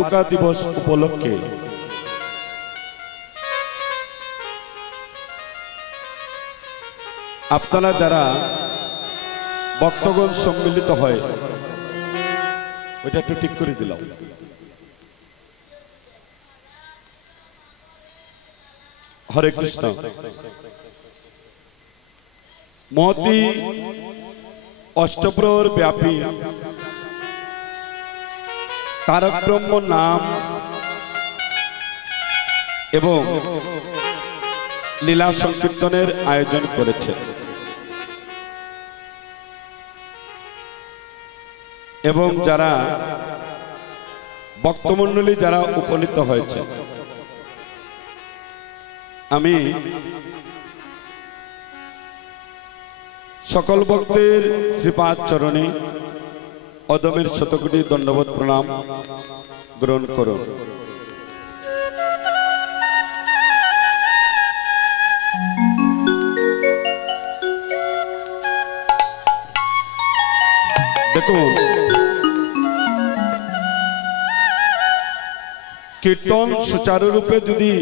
पादुका दिवस उपलक्षे आपनारा जारा भक्तगण सम्मिलित है ওইটা একটু ঠিক করে দিলাম। हरे कृष्ण महती अष्टप्रहर व्यापी तारक ब्रह्म नाम एवं लीला संकीर्तनेर आयोजन करेছে एवं যারা ভক্তমণ্ডলী যারা উপনীত হয়েছে আমি সকল ভক্তের শ্রীপাদ চরণে অদমের শতকোটি দণ্ডবত প্রণাম গ্রহণ করুন। দেখুন कीर्तन सुचारू रूपे यदि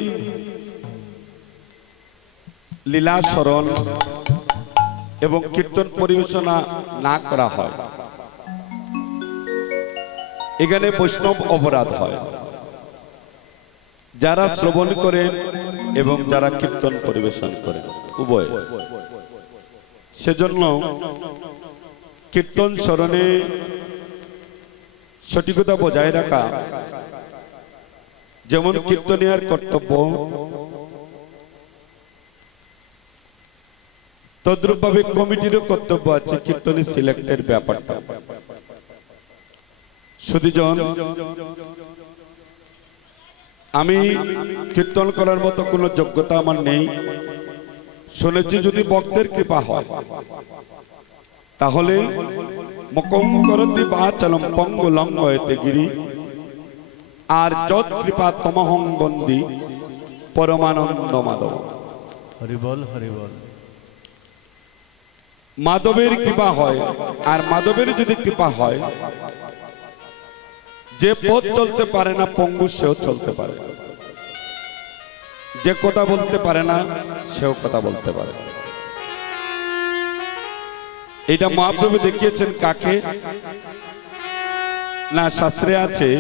लीला शरण एवं कीर्तन परिवेशना ना करा है एखाने वैष्णव अपराध है जारा श्रवण करें एवं जारा कीर्तन परिवेशन करें उभय सेजन्य कीर्तन शरणे सठिकता बजाय रखा যেমন कीर्तनियार कर्तव्य तद्रूप भावे कमिटिर कर्तव्य आछे कीर्तने सिलेक्टेर ব্যাপারটা। सुधीजन आमी कीर्तन करार मतो कोनो योग्यता आमार नेই শুনেছি যদি ভক্তের কৃপা হয় তাহলে মকং করতি বাচলম পঙ্গলং হয়েতে গিরি আর যত কৃপা তমহং বন্দি परमानंद माधव हरि बोल माधवेर कृपा है और माधवेर यदि कृपा है जे पथ चलते पारे ना पंगु सेও चलते पारे जे कथा बोलते पारे ना सेও कथा बोलते पारे। এটা মহাপ্রভু দেখিয়েছেন কাকে না শাস্ত্রে আছে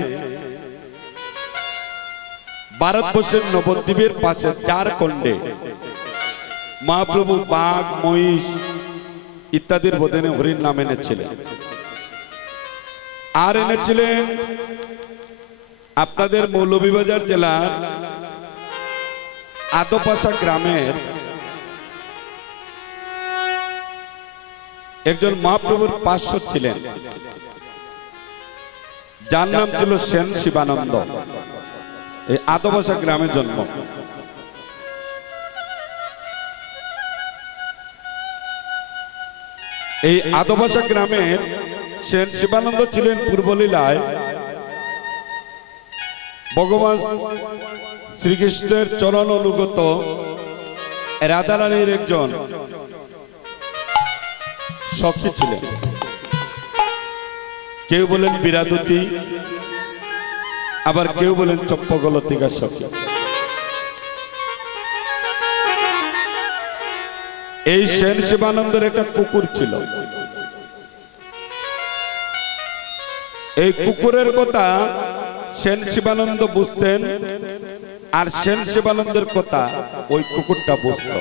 भारतवर्षेर नवद्वीपेर पाशे झारखंडे महाप्रभु बाघ महिष इत्यादिर बदने हरिण नाम এনেছিলেন আর এনেছিলেন আপনাদের মৌলভীবাজার জেলার আদপাশা গ্রামের একজন মহাপ্রভুর পার্শ্ব ছিলেন যার নাম ছিল সেন শিবানন্দ। आदपाशा ग्रामे जन्म आदपाशा ग्रामे सेन शिवानंद छिलेन पूर्वलीलाय भगवान श्रीकृष्णेर चरण अनुगत राधारानीर एकजन सखी छिलेन केउ बोलेन बिरादती आबार केउ बोलेन चप्पगलतिका सखी। এই সেন শিবানন্দের একটা কুকুর ছিল এই কুকুরের কথা সেন শিবানন্দ বুঝতেন আর সেন শিবানন্দের কথা ওই কুকুরটা বুঝত।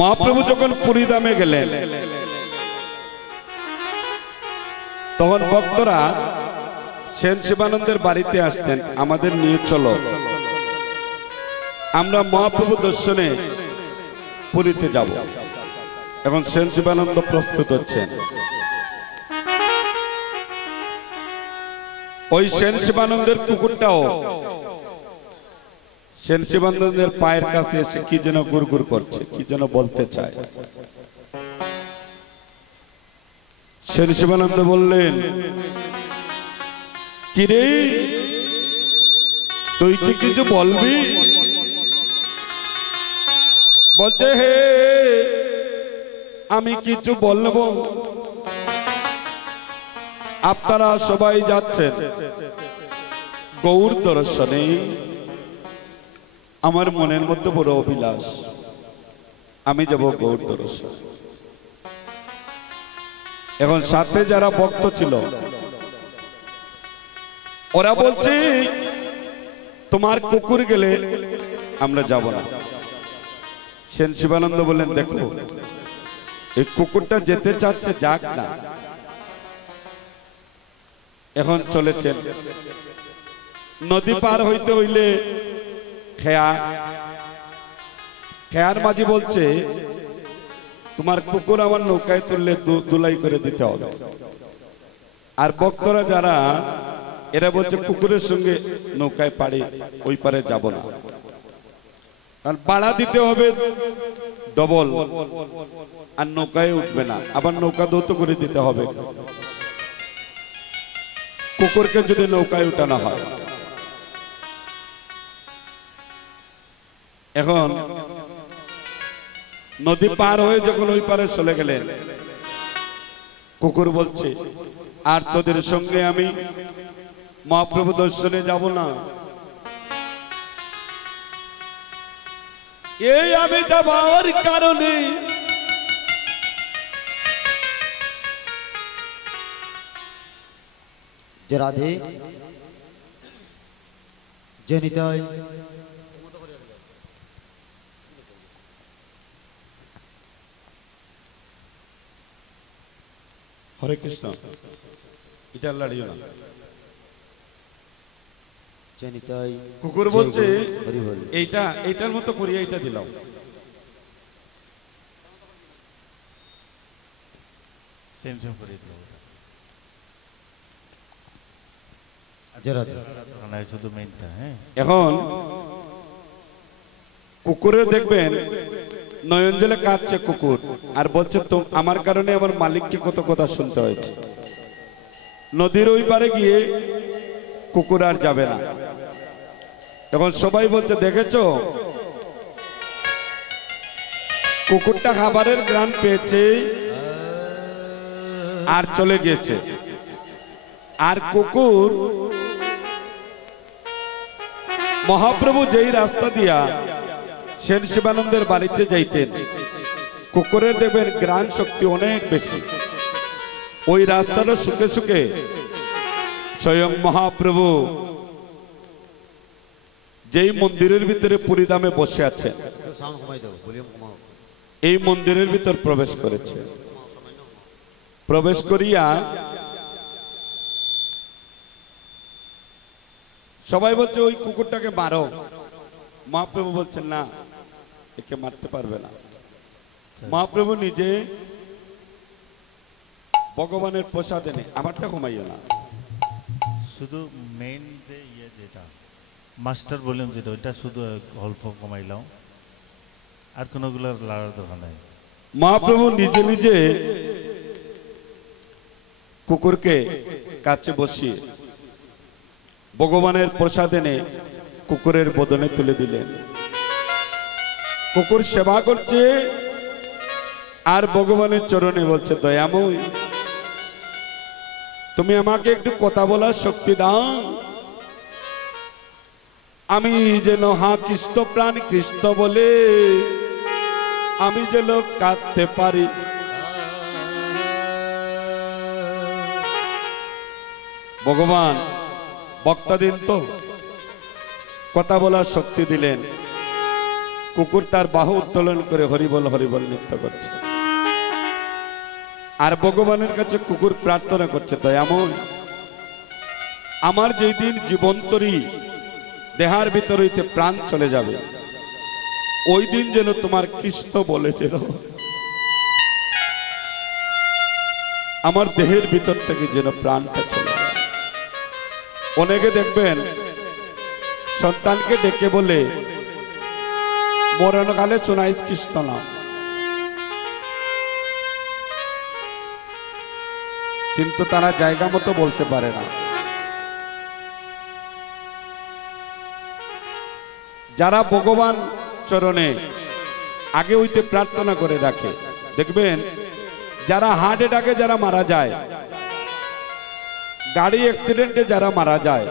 মহাপ্রভু যখন পুরী ধামে গেলেন তখন ভক্তরা সেন শিবানন্দের বাড়িতে আসতেন আমাদের নিয়ে চলো আমরা মহাপ্রভু দর্শনে পুরীতে যাব। এখন সেন শিবানন্দ প্রস্তুত হচ্ছেন ওই সেন শিবানন্দের কুকুরটাও সেন শিবানন্দের পায়ের কাছে এসে কি যেন গুড়গুড় করছে কি যেন বলতে চায়। সেন শিবানন্দ বললেন কি রে তুই কি কিছু বলবি? বলছে হে আমি কিছু বলবো আপনারা সবাই যাচ্ছেন গৌর দর্শনে। আমার মনের মধ্যে বড় অভিলাষ, আমি যাব গৌর দর্শন। এখন সাথে যারা ভক্ত ছিল ওরা বলছে তোমার কুকুর গেলে আমরা যাব না। সেন শিবানন্দ বললেন দেখো এই কুকুরটা যেতে চাচ্ছে, যাক না। এখন চলেছেন নদী পার হইতে হইলে খেয়ার মাঝি বলছে তোমার কুকুর আমার নৌকায় তুললে দুলাই করে দিতে হবে। আর ভক্তরা যারা এরা বলছে কুকুরের সঙ্গে নৌকায় পাড়ি ওই পারে যাব না, কারণ পাড়া দিতে হবে ডবল, আর নৌকায় উঠবে না, আবার নৌকা দৌত করে দিতে হবে কুকুরকে যদি নৌকায় উঠানো হয়। এখন নদী পার হয়ে যখন ওই পারে চলে গেলেন, কুকুর বলছে আর তোদের সঙ্গে আমি মহাপ্রভু দর্শনে যাব না। এই আমি যাবার কারণে যে রাধে যে নিতাই হরে কৃষ্ণ, এটা লড়িও না। কুকুর বলছে এইটার মতো করিয়া এটা দিলাম। এখন কুকুরে দেখবেন নয়ন জলে কাঁদছে কুকুর, আর বলছে তো আমার কারণে আমার মালিককে কত কথা শুনতে হয়েছে। নদীর ওই পারে গিয়ে কুকুর আর যাবে না। এখন সবাই বলছে দেখেছো কুকুরটা খাবারের গ্রান পেয়েছে আর চলে গিয়েছে। আর কুকুর মহাপ্রভু যেই রাস্তা দিয়া সেন শিবানন্দের বাড়িতে যাইতেন, কুকুরের দেখবেন গ্রাণ শক্তি অনেক বেশি। ওই রাস্তাটা শুকে শুকে স্বয়ং মহাপ্রভু যেই মন্দিরের ভিতরে পুরীধামে বসে আছেন এই মন্দিরের ভিতর প্রবেশ করেছে। প্রবেশ করিয়া সবাই বলছে ওই কুকুরটাকে মারো। মহাপ্রভু বলছেন না, একে মারতে পারবে না। মহাপ্রভু নিজে ভগবানের প্রসাদ এনে আমারটা কমাইও না, শুধু মেইন যে ইয়ে যেটা মাস্টার ভলিউম যেটা ওইটা শুধু অল্প কমাইলাম, আর কোনোগুলো লাড়ার দরকার নাই। মহাপ্রভু নিজে নিজে কুকুরকে কাছে বসিয়ে ভগবানের প্রসাদ এনে কুকুরের বদনে তুলে দিলেন। কুকুর সেবা করছে আর ভগবানের চরণে বলছে দয়াময় তুমি আমাকে একটু কথা বলার শক্তি দাও, আমি যেন হা কৃষ্ণ প্রাণ কৃষ্ণ বলে আমি যেন কাঁদতে পারি। ভগবান বক্তা দিন তো কথা বলার শক্তি দিলেন। কুকুর তার বাহু উত্তোলন করে হরিবল হরিবল নৃত্য করছে, আর ভগবানের কাছে কুকুর প্রার্থনা করছে দয়াময় আমার যেই দিন জীবন্তরী দেহার ভিতর হইতে প্রাণ চলে যাবে ওই দিন যেন তোমার কৃষ্ণ বলেছিল আমার দেহের ভিতর থেকে যেন প্রাণটা চলে যায়। অনেকে দেখবেন সন্তানকে ডেকে বলে মরণকালে শোনাই কৃষ্ণ নাম, কিন্তু তারা জায়গা মতো বলতে পারে না। যারা ভগবান চরণে আগে হইতে প্রার্থনা করে রাখে, দেখবেন যারা হার্ট অ্যাটাকে যারা মারা যায় গাড়ি অ্যাক্সিডেন্টে যারা মারা যায়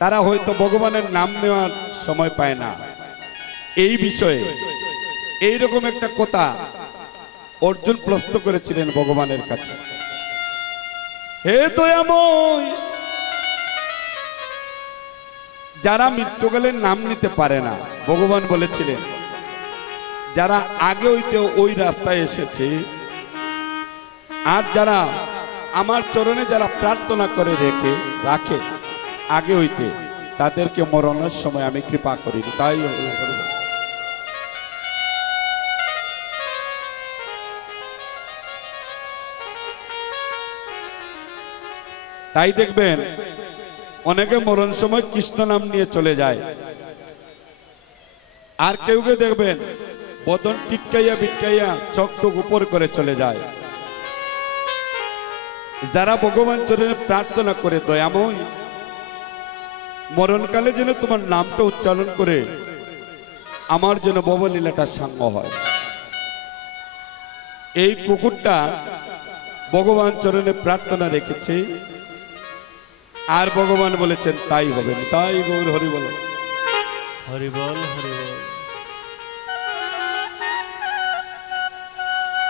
তারা হয়তো ভগবানের নাম নেওয়ার সময় পায় না। এই বিষয়ে এইরকম একটা কথা অর্জুন প্রশ্ন করেছিলেন ভগবানের কাছে, হে দয়াময়, যারা মৃত্যুকালের নাম নিতে পারে না, ভগবান বলেছিলেন যারা আগে হইতে ওই রাস্তায় এসেছে আর যারা আমার চরণে যারা প্রার্থনা করে রাখে আগে হইতে, তাদেরকে মরণের সময় আমি কৃপা করি। তাই দেখবেন অনেকে মরণ সময় কৃষ্ণ নাম নিয়ে চলে যায়, আর কেউ কেউ দেখবেন বদন টিটকাইয়া বিটকাইয়া চোখ টুক উপর করে চলে যায়। যারা ভগবান চরণে প্রার্থনা করে, দয়াময় মরণকালে যেন তোমার নামটা উচ্চারণ করে আমার যেন ভবলীলাটা সাঙ্গ হয়, এই কুকুরটা ভগবান চরণে প্রার্থনা রেখেছে আর ভগবান বলেছেন তাই হবে। তাই গৌর হরি বল, হরি বল, হরি বল।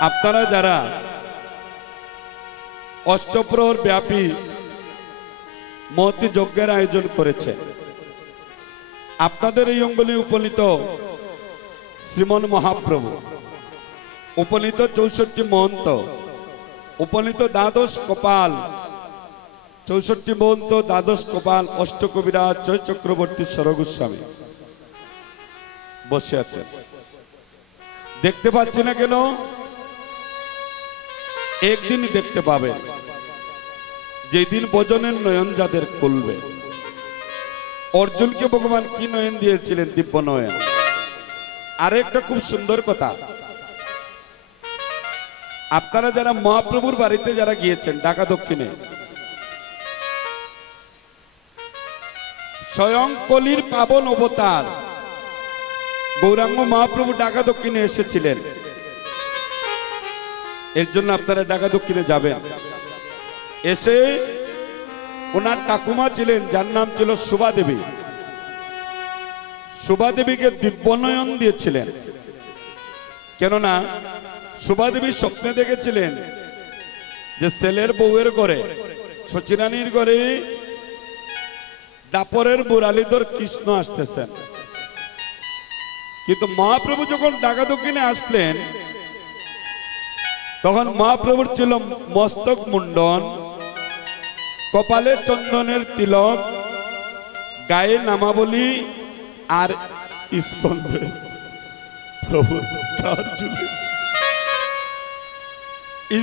আপনারা যারা অষ্টপ্রহর ব্যাপী মহতি যজ্ঞের আয়োজন করেছে, আপনাদের এই অঙ্গলে উপনীত শ্রীমন মহাপ্রভু, উপনীত 64 মহন্ত, উপনীত দ্বাদশ কপাল, 64 মহন্ত, দ্বাদশ কপাল, অষ্টকবিরাজ জয় চক্রবর্তী সরগোস্বামী বসে আছেন। দেখতে পাচ্ছি না কেন? একদিনই দেখতে পাবেন, যেদিন ভজনের নয়ন যাদের খুলবে। অর্জুনকে ভগবান কি নয়ন দিয়েছিলেন? দিব্য নয়ন। আর একটা খুব সুন্দর কথা, আপনারা যারা মহাপ্রভুর বাড়িতে যারা গিয়েছেন ঢাকা দক্ষিণে, স্বয়ং কলির পাবন অবতার গৌরাঙ্গ মহাপ্রভু ঢাকা দক্ষিণে এসেছিলেন। এর জন্য আপনারা ঢাকা দক্ষিণে যাবেন। এসে ওনার ঠাকুমা ছিলেন যার নাম ছিল শোভা দেবী, শোভা দেবীকে দিব্যনয়ন দিয়েছিলেন। কেননা শোভা দেবী স্বপ্নে দেখেছিলেন যে ছেলের বউয়ের ঘরে, সচিরানীর ঘরে দাপরের মুরালিধর কৃষ্ণ আসতেছেন। কিন্তু মহাপ্রভু যখন ঢাকা দক্ষিণে আসলেন, তখন মহাপ্রভুর ছিল মস্তক মুন্ডন, কপালে চন্দনের তিলক, গায়ে নামাবলী আর স্কন্ধে প্রভুর ঝুলি,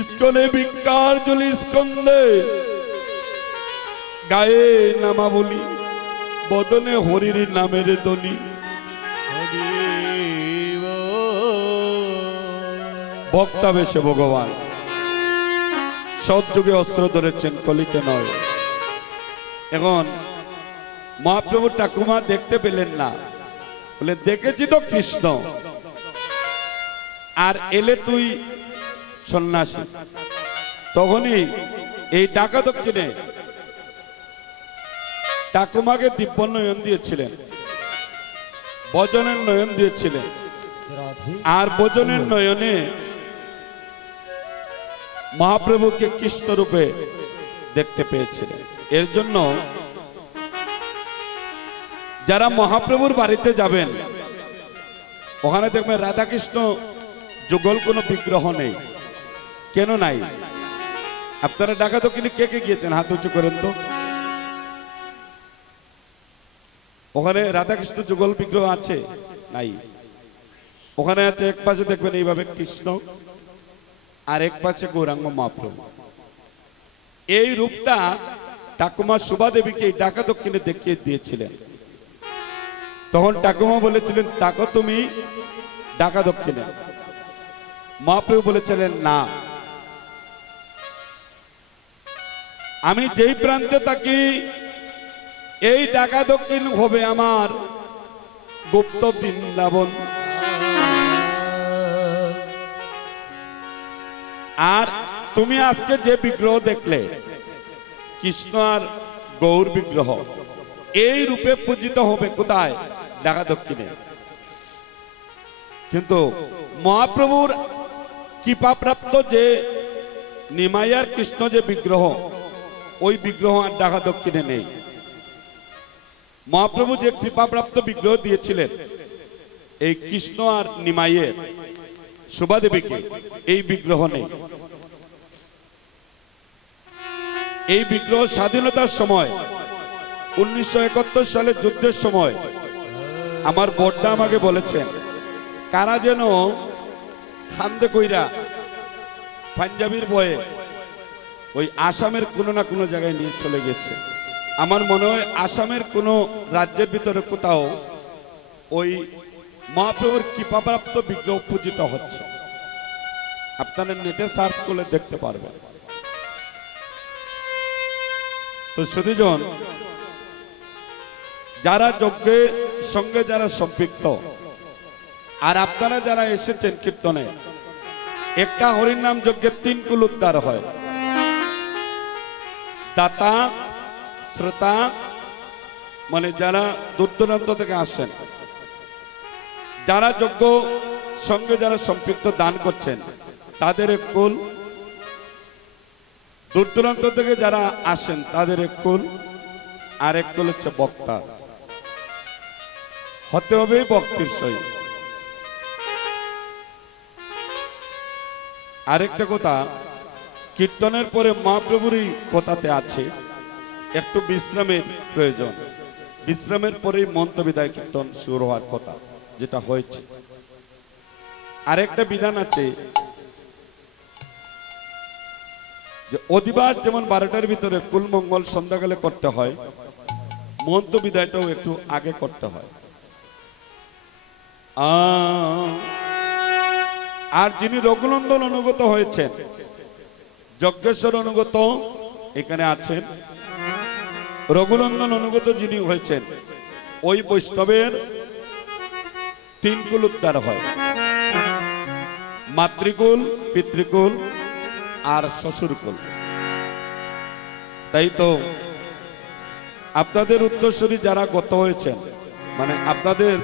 স্কনে বিকার ঝুলি, স্কন্ধে গায়ে নামাবলী, বদনে হরির নামের ধ্বনি। বক্তা বেশে ভগবান সৎযুগে অস্ত্র ধরেছেন, কলিতে নয়। এখন মহাপ্রভু ঠাকুমা দেখতে পেলেন না, বলে দেখেছি তো কৃষ্ণ, আর এলে তুই সন্ন্যাসী। তখনই এই ঢাকা দক্ষিণে ঠাকুমাকে দিব্য নয়ন দিয়েছিলেন, ভজনের নয়ন দিয়েছিলেন, আর ভজনের নয়নে মহাপ্রভুকে কৃষ্ণ রূপে দেখতে পেয়েছিলেন। এর জন্য যারা মহাপ্রভুর বাড়িতে যাবেন, ওখানে দেখবেন রাধাকৃষ্ণ যুগল কোনো বিগ্রহ নেই। কেন নাই? আপনারা ঢাকা দক্ষিণে কে কে গিয়েছেন? হাত উঁচু করেন তো। ওখানে রাধাকৃষ্ণ যুগল বিগ্রহ আছে? নাই। ওখানে আছে, এক পাশে দেখবেন এইভাবে কৃষ্ণ, আর এক পাশে গৌরাঙ্গ মহাপ্রভু। এই রূপটা ঠাকুমা শোভা দেবীকে ঢাকা দক্ষিণে দেখিয়ে দিয়েছিলেন। তখন ঠাকুমা বলেছিলেন, তাকো তুমি ঢাকা দক্ষিণে। মহাপ্রভু বলেছিলেন, না, আমি যেই প্রান্তে থাকি এই ঢাকা দক্ষিণ হবে আমার গুপ্ত বৃন্দাবন। আর তুমি আজকে যে বিগ্রহ দেখলে কৃষ্ণ আর গৌর বিগ্রহ এই রূপে পূজিত হবে কোথায়? ঢাকা দক্ষিণে। কিন্তু মহাপ্রভুর কৃপাপ্রাপ্ত যে নিমাইয়ার কৃষ্ণ যে বিগ্রহ, ওই বিগ্রহ আর ঢাকা দক্ষিণে নেই। মহাপ্রভু যে কৃপাপ্রাপ্ত বিগ্রহ দিয়েছিলেন এই কৃষ্ণ আর নিমাইয়ের শোভাদেবীকে, এই বিগ্রহ নেই। এই বিগ্রহ স্বাধীনতার সময় 1971 সালে যুদ্ধের সময় আমার বড়দা আমাকে বলেছেন কারা যেন খান্দে কইরা পাঞ্জাবির বয়ে ওই আসামের কোনো না কোনো জায়গায় নিয়ে চলে গেছে। আমার মনে হয় আসামের কোনো রাজ্যের ভিতরে কোথাও ওই মহাপ্রভুর কৃপাপ্রাপ্ত বিগ্রহ পূজিত হচ্ছে। আপনারা নেটে সার্চ করলে দেখতে পারবেন। তো সুধীজন, যারা যজ্ঞের সঙ্গে যারা সম্পৃক্ত আর আপনারা যারা এসেছেন কীর্তনে, একটা হরির নাম যজ্ঞের 3 কুল উদ্ধার হয়। দাতা, শ্রোতা, মানে যারা দূর দূরান্ত থেকে আসেন, যারা যজ্ঞ সঙ্গে যারা সম্পৃক্ত দান করছেন তাদের এক কুল, দূর দূরান্ত থেকে যারা আসেন তাদের এক কুল, আর এক কুল হচ্ছে বক্তা। হতে হবে ভক্তির সহিত। আরেকটা কথা, কীর্তনের পরে মহাপ্রভুরই কথাতে আছে একটু বিশ্রামের প্রয়োজন। বিশ্রামের পরেই মন্ত্র বিদায় কীর্তন শুরু হওয়ার কথা, যেটা হয়েছে। আরেকটা বিধান আছে যে অধিবাস যেমন 12টার ভিতরে কুলমঙ্গল সন্ধ্যাকালে করতে হয়, মন্ত্র বিদায়টাও একটু আগে করতে হয়। আর যিনি রঘুনন্দন অনুগত হয়েছেন, যজ্ঞেশ্বর অনুগত এখানে আছেন, রঘুনন্দন অনুগত যিনি হয়েছেন, ওই বৈষ্ণবের 3 কুল উদ্ধার হয়। মাতৃকুল, পিতৃকুল আর শ্বশুরকুল। তাই তো আপনাদের উত্তরসূরি যারা গত হয়েছেন, মানে আপনাদের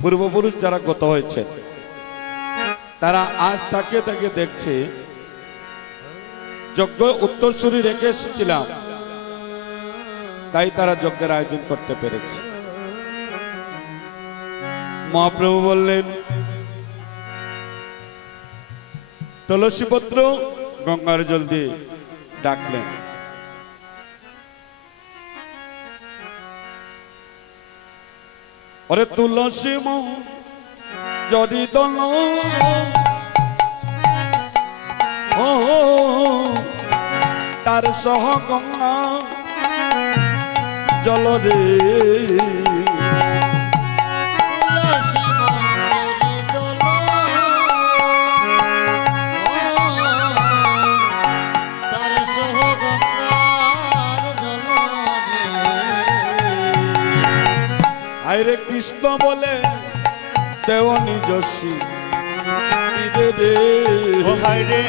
পূর্বপুরুষ যারা গত হয়েছেন, তারা আজ তাকিয়ে তাকিয়ে দেখছে যজ্ঞ উত্তরসূরি রেখে এসেছিলাম, তাই তারা যজ্ঞের আয়োজন করতে পেরেছে। মহাপ্রভু বললেন তুলসী পত্র গঙ্গার জল দিয়ে ডাকলেন। ওরে তুলসী যদি দল তার সহ গঙ্গা জল রে, আইরে কৃষ্ণ বলে দেও নিজস্বী রে, হায়রে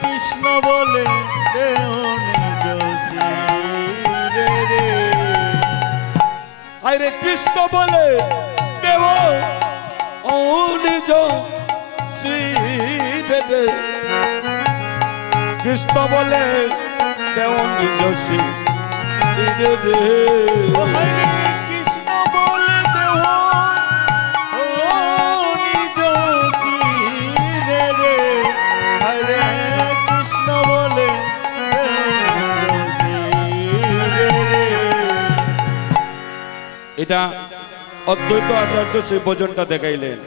কৃষ্ণ বলে দেও নিজস্বী রে, আইরে কৃষ্ণ বলে দেব ও নিজ শ্রী রে, কৃষ্ণ বলে দেও নিজ শ্রী রে, হায়রে কৃষ্ণ বলে দেও ও নিজস্বী রে, হায়রে কৃষ্ণ বলে দেও নিজস্বী রে। এটা অদ্বৈত আচার্য সেই ভজনটা দেখাইলেন।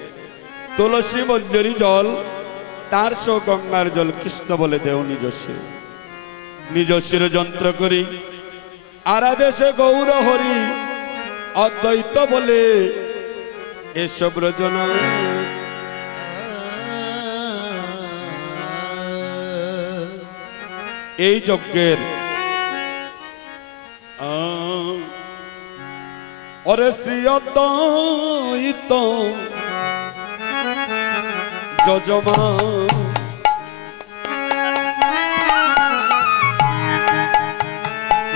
তুলসী মঞ্জরি জল তার সো গঙ্গার জল, কৃষ্ণ বলে দেও নিজস্বী, নিজস্বীর যন্ত্র করি আরাদেশে গৌর হরি, অদ্বৈত বলে এসব রচনা। এই যজ্ঞের অরে শ্রী অদ্বৈত যজমান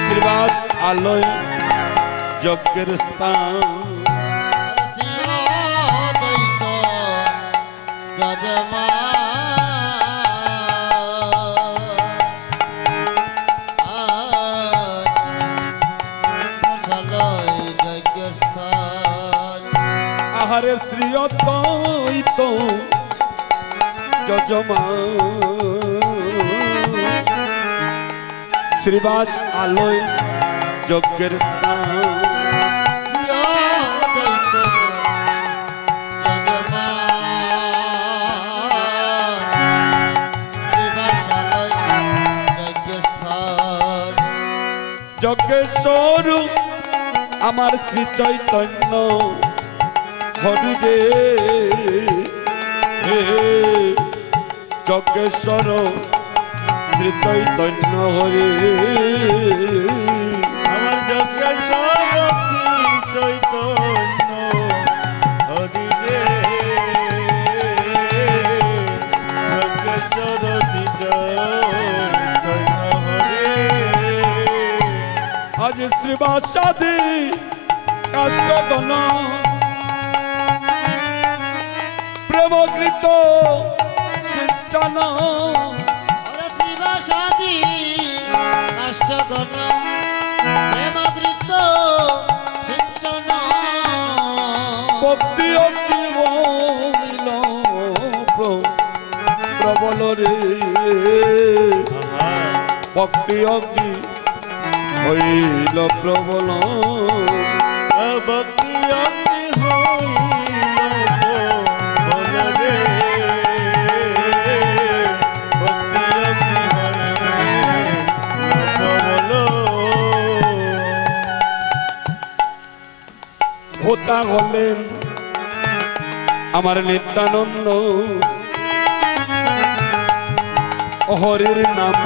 শ্রীবাস আলোয় যজ্ঞের স্থান আহারে শ্রী অদ্বৈত যজমান শ্রীবাস আলোয় যজ্ঞের স্থান যজ্ঞেশ্বর আমার শ্রী চৈতন্য হরি রে যজ্ঞেশ্বর শ্রী চৈতন্য হরি আমার যজ্ঞেশ্বর শ্রী চৈতন্য হরি রে যজ্ঞেশ্বর শ্রী চৈতন্য হরি আজ শ্রীবাসাদি কাষ্টগণ প্রেমকৃত সিঞ্চন ভক্তি অগ্নি হইল প্রবল রে ভক্তি অগ্নি হইল প্রবল ভক্তি অগ্নি হইল প্রবল রে ভক্তি অগ্নি হইল প্রবল হোতা হলেন আমার নিত্যানন্দ হরির নাম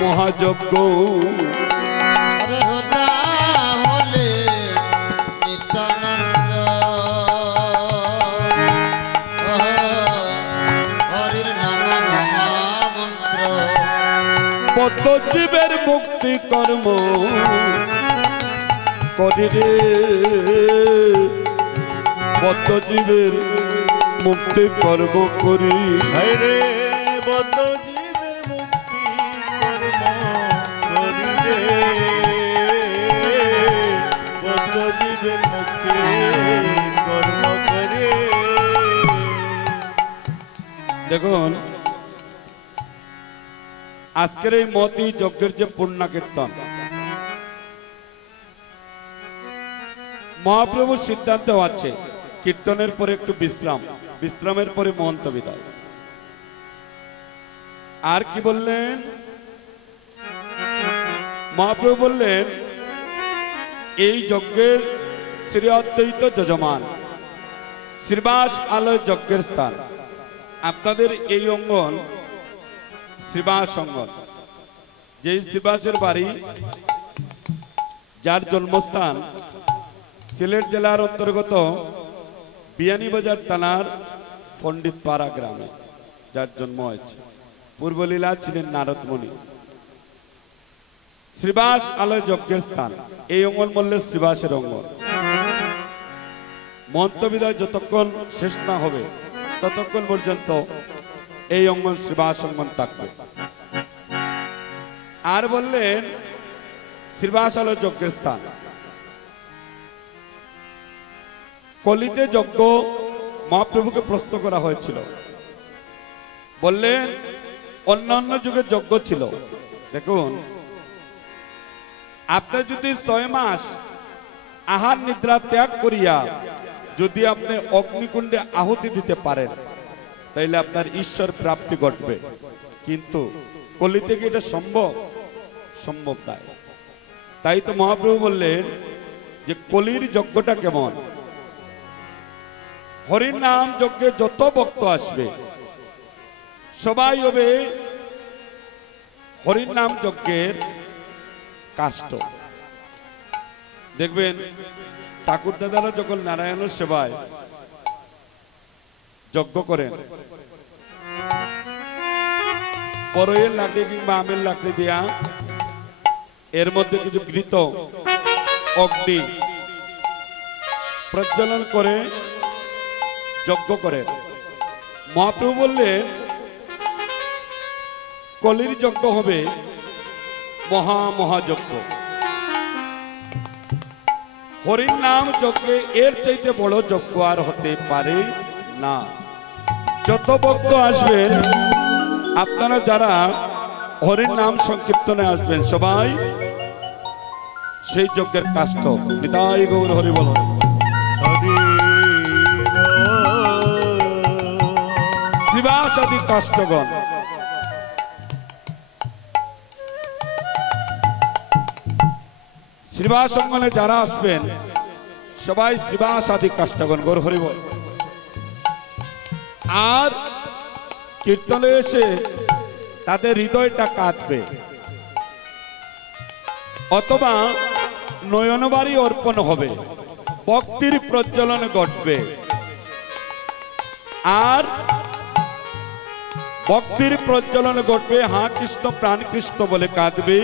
মহাযজ্ঞ বদ্ধ জীবের মুক্তি কর্ম করি রে বদ্ধ জীবের মুক্তি কর্ম করি রে বদ্ধ জীবের মুক্তি কর্ম করি রে বদ্ধ জীবের মুক্তি কর্ম করি দেখুন আজকের এই মতি যজ্ঞের যে পূর্ণা কীর্তন মহাপ্রভুর সিদ্ধান্ত আছে কীর্তনের পরে একটু বিশ্রাম বিশ্রামের পরে মহন্ত বিদায় আর কি বললেন মহাপ্রভু বললেন এই যজ্ঞের শ্রী অদ্বৈত যজমান শ্রীবাস আলোয় যজ্ঞের স্থান আপনাদের এই অঙ্গন শ্রীবাস অঙ্গন যেই শ্রীবাসের বাড়ি যার জন্মস্থান সিলেট জেলার অন্তর্গত বিয়ানীবাজার থানার পণ্ডিতপাড়া গ্রামে যার জন্ম হয়েছে পূর্বলীলা ছিলেন নারদমণি শ্রীবাস আলোয় যজ্ঞের স্থান এই অঙ্গন বললে শ্রীবাসের অঙ্গন মন্তবিদয় যতক্ষণ শেষ না হবে ততক্ষণ পর্যন্ত এই অঙ্গন শ্রীবাস অঙ্গন থাকবে আর বললেন শ্রীবাস আলোয় যজ্ঞের স্থান কলিতে যজ্ঞ মহাপ্রভুকে প্রশ্ন করা হয়েছিল বললেন অন্যান্য যুগে যজ্ঞ ছিল দেখুন আপনি যদি 6 মাস আহার নিদ্রা ত্যাগ করিয়া যদি আপনি অগ্নিকুণ্ডে আহুতি দিতে পারেন তাইলে আপনার ঈশ্বর প্রাপ্তি ঘটবে কিন্তু কলিতে কি এটা সম্ভব সম্ভব নয় তাই তো মহাপ্রভু বললেন যে কলির যজ্ঞটা কেমন হরির নাম যজ্ঞে যত ভক্ত আসবে সবাই হবে হরির নাম যজ্ঞের কাষ্ট দেখবেন ঠাকুর দাদারা যখন নারায়ণের সেবায় যজ্ঞ করেন বড়ইয়ের লাকড়ি কিংবা আমের লাকড়ি দিয়া এর মধ্যে কিছু ঘৃত অগ্নি প্রজ্বলন করে যজ্ঞ করে। মহাপ্রভু বললেন কলির যজ্ঞ হবে মহাযজ্ঞ। হরির নাম যজ্ঞে এর চাইতে বড় যজ্ঞ আর হতে পারে না। যত ভক্ত আসবেন, আপনারা যারা হরির নাম সংকীর্তনে আসবেন, সবাই সেই যজ্ঞের কাষ্ট। নিতাই গৌর হরি বল। শ্রীবাসাদি কাষ্টগণ শ্রীবাস অঙ্গনে যারা আসবেন, সবাই শ্রীবাসাদি কাষ্টগণ গৌর হরি বল। আর কীর্তনে এসে তাদের হৃদয়টা কাঁদবে, অথবা নয়নবাড়ি অর্পণ হবে, ভক্তির প্রজ্বলন ঘটবে। আর ভক্তির প্রজ্বলন ঘটবে, হা কৃষ্ণ প্রাণ কৃষ্ণ বলে কাঁদবে,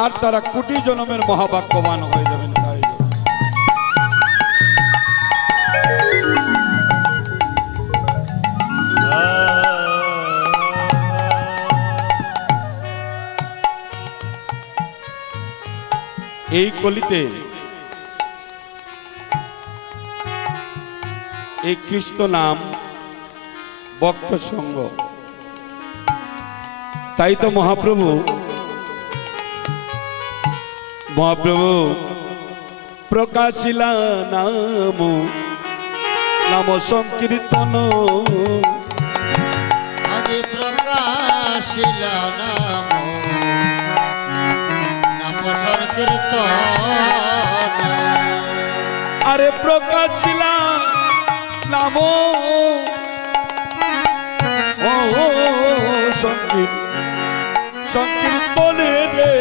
আর তারা কোটি জন্মের মহাভাগ্যবান হয়ে যাবেন। এই কলিতে এই কৃষ্ণ নাম ভক্ত সঙ্গ। তাই তো মহাপ্রভু প্রকাশিলা নাম সংকীর্তন। আগে প্রকাশিলা নাম সংকীর্তন। আরে প্রকাশিলা নাম সংকীর্তনে রে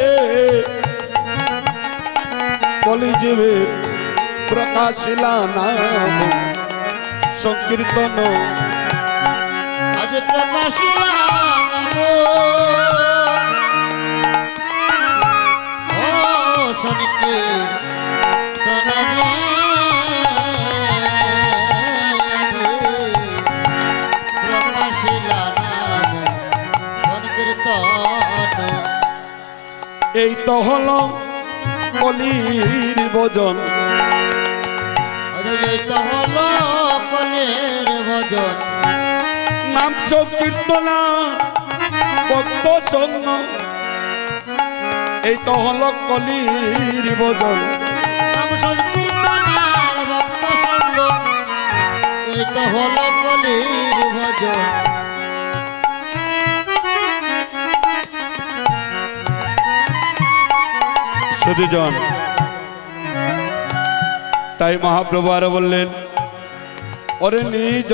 কলিজীবে প্রকাশিলা নাম সংকীর্তন। আজ প্রকাশিলা নাম সংকীর্তন। প্রকাশিলা নাম সংকীর্তন। এই তো হল কলির ভজন। এই তো হল কলির ভজন। নাম সংকীর্তনা ভক্ত সঙ্গ। এই তো হল কলির ভজন। নাম সংকীর্তনার ভক্ত সঙ্গ। এই তো হল কলির ভজন। সুধীজন, তাই মহাপ্রভু আরো বললেন, ওরে নিজ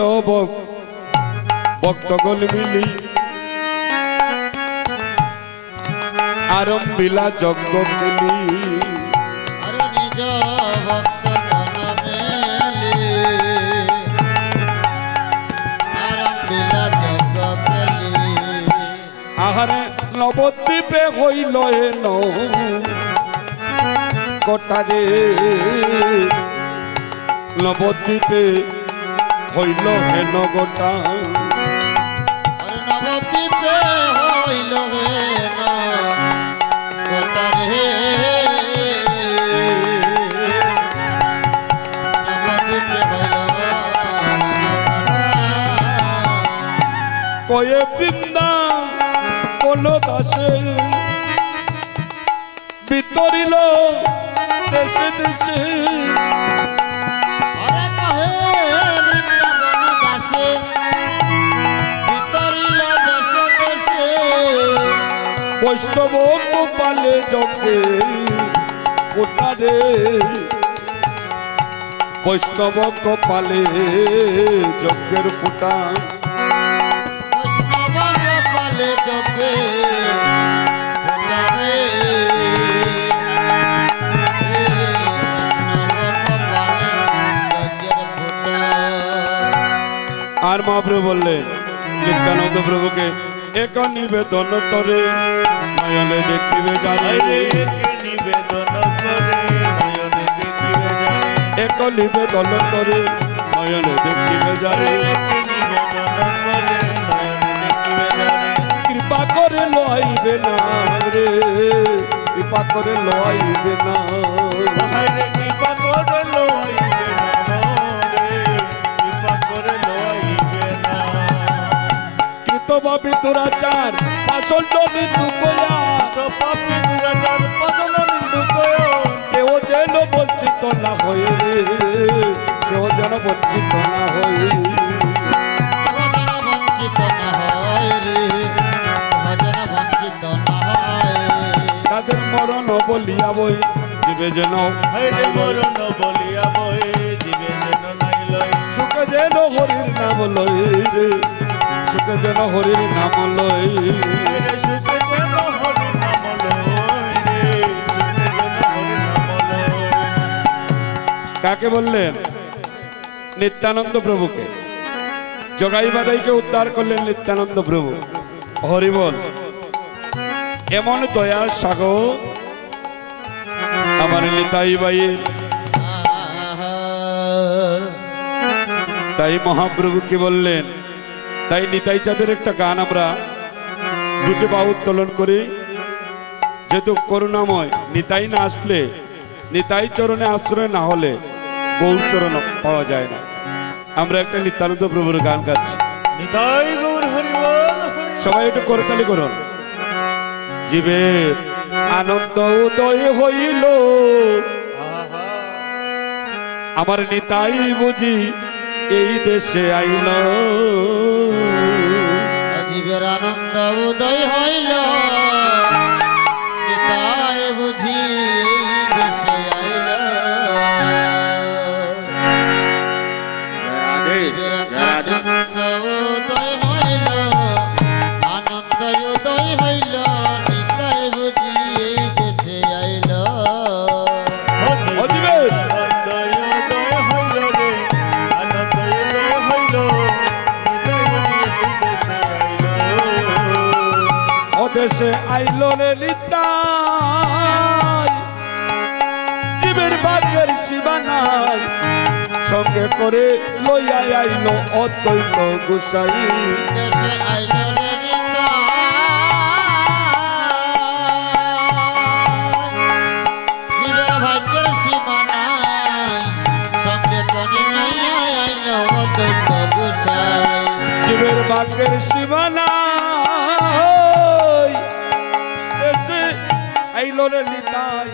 ভক্তগণ মিলি আরম্ভিলা যজ্ঞ কেলি। আরে নিজ ভক্তগণ মিলি আরম্ভিলা যজ্ঞ কেলি। আহারে নবদ্বীপে হইল হেন গোটারে। নবদ্বীপে হইল হেন গোটা। আরে নবদ্বীপে হইল হেন গোটারে। নবদ্বীপে হইল কয়ে বৃন্দা কোন দাসে বিতরিল দেশে দেশে। আরে কহে বৃন্দাবন দাসে বিতরিল দেশে দেশে। বৈষ্ণব গোপালে যজ্ঞে ফোটারে। বৈষ্ণব গোপালে যজ্ঞের ফোটা। বৈষ্ণব গোপালে যজ্ঞে ফোটারে। আর মহাপ্রভু বললেন নিত্যানন্দ প্রভুকে, এক নিবেদন তরে নয়নে দেখিবে জানে নিবেদন করে নয়নে দেখিবে জানে এক নিবেদন তরে নয়নে দেখিবে জানে নিবেদন করে নয়নে দেখিবে জানে কৃপা করে লইবে না রে কৃপা করে লইবে না হায়রে কৃপা করে লইবে না রে কৃপা করে লইবে না কৃতভাবে দুরাচার পাষণ্ড নিন্দু কয়া তো পাপী দুরাচার পাষণ্ড নিন্দু কয় কেউ যেন বঞ্চিত না হয়ে রে কেউ যেন বঞ্চিত না হয়ে ভজন বঞ্চিত না হয় রে ভজন বঞ্চিত না হয় তাদের মরণ বলিয়া বই জীবে যেন হায়রে মরণ বলিয়া বই জীবে যেন নাই লয় সুখে যেন হরির নাম লই রে সুখে যেন হরির নাম লই হায়রে সুখে যেন হরি নাম লয় রে সুখে যেন হরি নাম লয় কাকে বললেন? নিত্যানন্দ প্রভুকে। জগাই বাদাইকে উদ্ধার করলেন নিত্যানন্দ প্রভু। হরিবল। এমন দয়ার সাগর আমার নিতাই বাইয়ের, তাই মহাপ্রভু কি বললেন? তাই নিতাই চাঁদের একটা গান আমরা দুটি বাহু উত্তোলন করি। যেহেতু করুণাময়, নিতাই না আসলে, নিতাই চরণে আশ্রয় না হলে গৌর চরণ পাওয়া যায় না। আমরা একটা নিত্যানন্দ প্রভুর গান গাচ্ছি। নিতাই গৌর হরি বল সবাই একটু করতালি করুন। জীবের আনন্দ উদয় হইল, আমার নিতাই বুঝি এই দেশে আইল। জীবের আনন্দ উদয় হইল, নিতাই বুঝি দেশে আইল। জীবের আনন্দ উদয় হইল, আনন্দ উদয় হইল, নিতাই বুঝি দেশে আইল। অজিবের আনন্দয় উদয় হইল রে আনন্দয় উদয় হইল নিতাই বুঝি এই দেশে আইল অদেশে আইল রে নিতাই, জীবের ভাগ্যের সীমানায় সঙ্গে করে লইয়া আইল অদ্বৈত গোসাই। দেশে আইল রে নিতাই, জীবের ভাগ্যের সীমানায় সঙ্গে করে লইয়া আইল অদ্বৈত গোসাই। জীবের ভাগ্যের সীমানায় দেশে আইল রে নিতাই,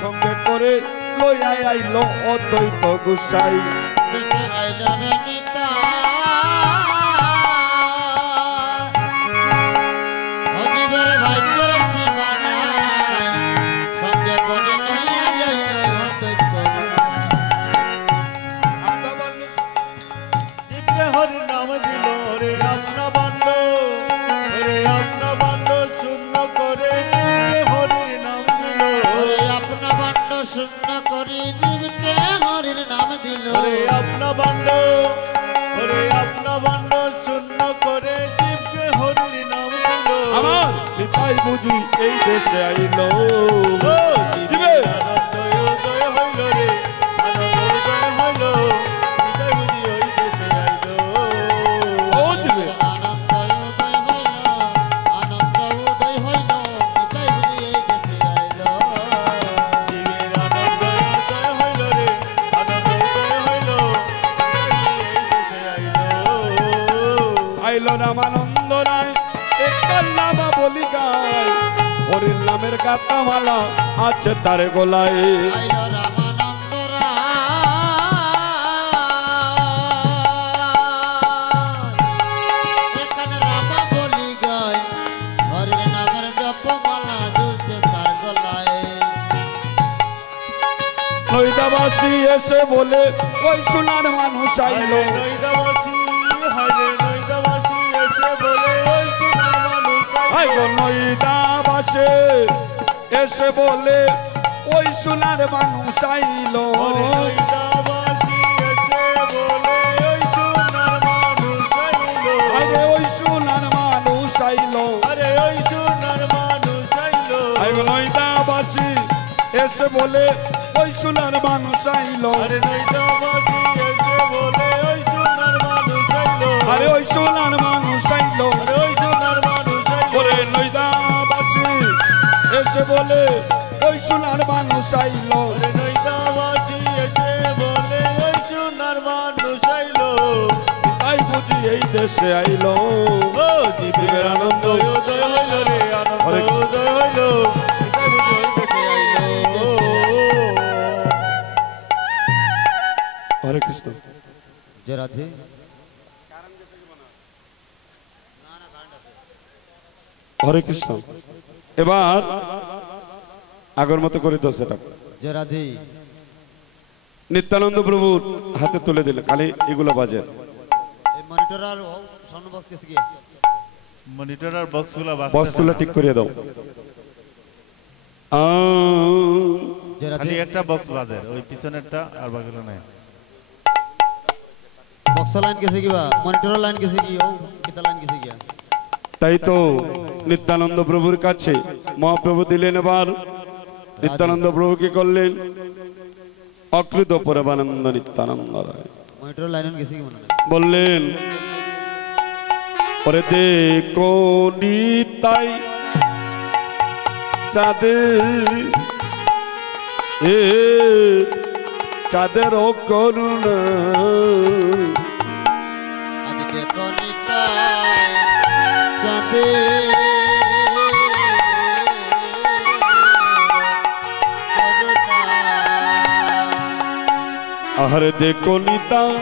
সঙ্গে করে লইয়া আইল অদ্বৈত গোসাই। দেশে আইল রে নিতাই, জীবের ভাগ্যের সীমানায় সঙ্গে করে লইয়া আইল অদ্বৈত জীবকে হরি নাম দিল রে আপনা বান্ড রে আপনা বান্ড শূন্য করে জীবকে হরির নাম দিল ওরে আপনা বাণ্ড শূন্য করি জীবকে হরির নাম দিল। রে আপনা বান্ড রে আপনা বান্ড শূন্য করে জীবকে হরির নাম দিল আমার নিতাই বুঝি এই দেশে আইল। ও জীবের আনন্দ উদয় হইল রে আনন্দ উদয় হইল নিতাই বুঝি ওই দেশে আইল ও জীবে আনন্দ উদয় হইল, আনন্দ উদয় হইল, নিতাই বুঝি এই দেশে আইল। জীবের আনন্দ উদয় হইল রে আনন্দ উদয় হইল এই দেশে আইল আইল রামানন্দ রায় একটার নাম বলি গায়, হরির নামের গাতামালা আছে তার গলায়। আইল রামানন্দ রায়, এখানে রামা বলি গায়, হরির নামের জপমালা ঝুলছে তার গলায়। নৈদাবাসী এসে বলে ওই সোনার মানুষ আইল। হায়রে নৈদাবাসী হায়রে নৈদাবাসী এসে বলে ওই সোনা মানুষ আইল আইল নৈদাবাসে এসে বলে ওই সোনার মানুষ আইল। ওরে নৈদাবাসী এসে বলে ওই সোনার মানুষ আইল আরে ওই সোনার মানুষ আইল। নৈদাবাসী এসে বলে ওই সোনার মানুষ আইলো আরে নৈদাবাসী এসে বলে ওই সোনার মানুষ আইলো আরে ওই সোনার মানুষ আইলো আরে ওই সোনার মানুষ আইলো ওরে নৈদাবাসী এসে বলে ওই সোনার মানুষ আইলো আরে নৈদাবাসী এসে বলে ওই সোনার মানুষ আইলো তাই বুঝি এই দেশে আইলো ও জীবের আনন্দ উদয় হইল রে আনন্দ হরে কৃষ্ণ। উদয় হইল তাই বুঝি ওই দেশে আইলো হরে কৃষ্ণ। জয় রাধে। হরে কৃষ্ণ। এবার আগের মতো করে তো সেটা জয় রাধে। নিত্যানন্দ প্রভুর হাতে তুলে দিলে খালি এগুলো বাজে এই মনিটর আর সাউন্ড বক্স কেসে গিয়ে মনিটর আর বক্সগুলো বক্সগুলো ঠিক করিয়ে দাও। জয় রাধে। খালি একটা বক্স বাজে ওই পিছনেরটা আর বাকিগুলো নাই বক্স লাইন কেসে গিয়া মনিটর লাইন কেসে গিয়া কিতা লাইন কেসে গিয়া তাই তো নিত্যানন্দ প্রভুর কাছে মহাপ্রভু দিলেন এবার নিত্যানন্দ প্রভু কি করলেন অকৃত পরমানন্দ নিত্যানন্দ রায় মনিটর লাইন কেসে গিয়া মনে নাই বললেন ওরে দেখো নিতাই চাঁদের এ চাঁদের করুণা আদিতে কনিতা চাঁদে আহারে দেখো নিতাই